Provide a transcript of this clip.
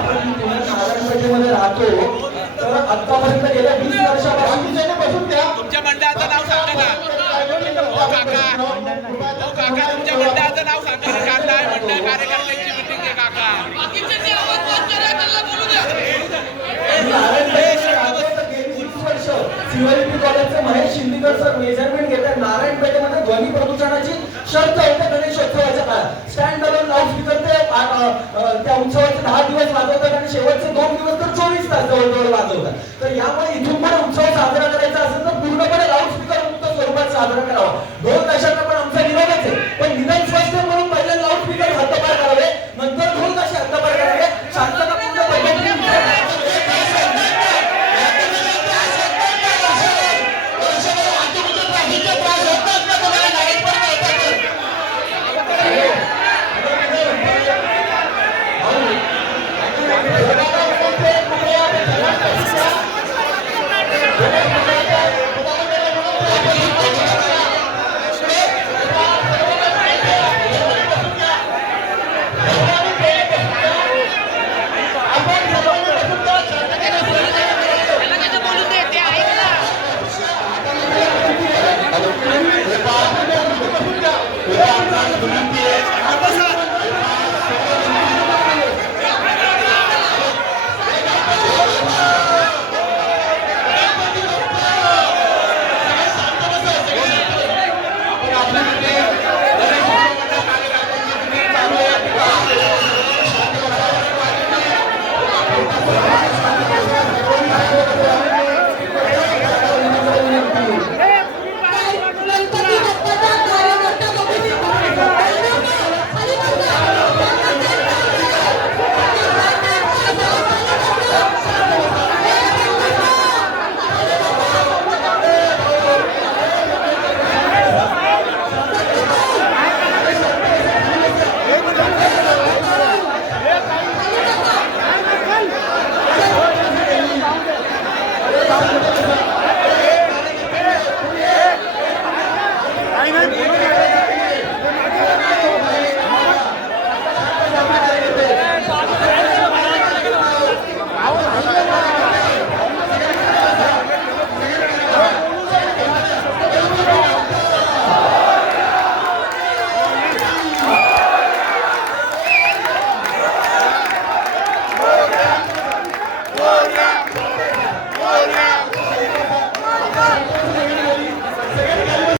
आपण पुणे नारायणपेठेमध्ये राहतो तर आतापर्यंत गेल्या 20 वर्षापासून तुमच्या मंडळाचं नाव सांगा ना. हो काका, हो काका, तुमच्या मंडळाचं नाव सांगा ना. काका आहे मंडळ कार्यकर्त्यांची मीटिंग आहे काका. सीवायपी कॉलेजचे महेश शिंदेकर सर मेजरमेंट घेतात नारायणपेठेमध्ये ध्वनी प्रदूषणाची शर्त होते गणेशोत्सवाच्या काळात. स्टँड अलोन लाऊडस्पीकर ते त्या उत्सवाचे 10 दिवस वाजवतात आणि शेवटचे 2 दिवस तर 24 तास जवळजवळ वाजवतात. तर यामुळे इथून पण उत्सव साजरा करायचा असेल तर पूर्णपणे लाऊडस्पीकर मुक्त स्वरूपात साजरा करावा. 2 तासांना पण आमचा निरोधच आहे, पण निदान स्पष्ट म्हणून पहिले लाऊडस्पीकर हद्दपार करावे, नंतर ढोल कसे हद्दपार करावे, शांततापूर्ण पद्धतीने